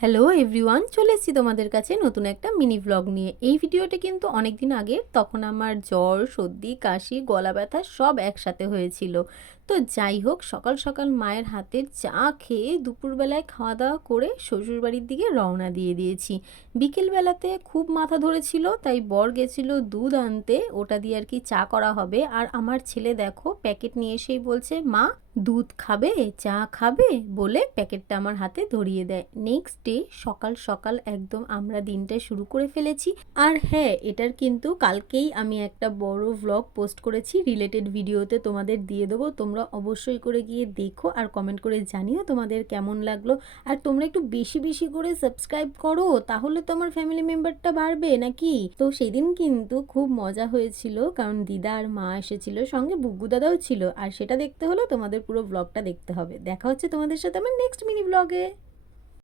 Hello everyone, চলে এসেছি তোমাদের কাছে নতুন একটা মিনি ভ্লগ নিয়ে। এই ভিডিওটা কিন্তু অনেক দিন আগে, তখন আমার জ্বর, সর্দি, কাশি, গলা ব্যথা সব একসাথে হয়েছিল। তো যাই হোক, সকাল সকাল মায়ের হাতের চা খেয়ে দুপুরবেলায় খাওয়া দাওয়া করে শ্বশুরবাড়ির দিকে রওনা দিয়ে দিয়েছি। বিকেলবেলাতে খুব মাথা ধরেছিল, তাই বর গেছিল দুধ আনতে, ওটা দিয়ে আর কি চা করা হবে। আর আমার ছেলে দেখো প্যাকেট নিয়ে এসেই বলছে, মা দুধ খাবে, চা খাবে, বলে প্যাকেটটা আমার হাতে ধরিয়ে দেয়। নেক্সট ডে সকাল সকাল একদম আমরা দিনটা শুরু করে ফেলেছি। আর হ্যাঁ, এটার কিন্তু কালকেই আমি একটা বড় ভ্লগ পোস্ট করেছি, রিলেটেড ভিডিওতে তোমাদের দিয়ে দেবো। তোমরা অবশ্যই করে গিয়ে দেখো আর কমেন্ট করে জানিও তোমাদের কেমন লাগলো। আর তোমরা একটু বেশি বেশি করে সাবস্ক্রাইব করো, তাহলে তো আমার ফ্যামিলি মেম্বারটা বাড়বে নাকি। তো সেদিন কিন্তু খুব মজা হয়েছিল, কারণ দিদা আর মা এসেছিল, সঙ্গে বুগ্গু দাদাও ছিল। আর সেটা দেখতে হলো তোমাদের পুরো ব্লগটা দেখতে হবে। দেখা হচ্ছে তোমাদের সাথে আমার নেক্সট মিনি ব্লগে।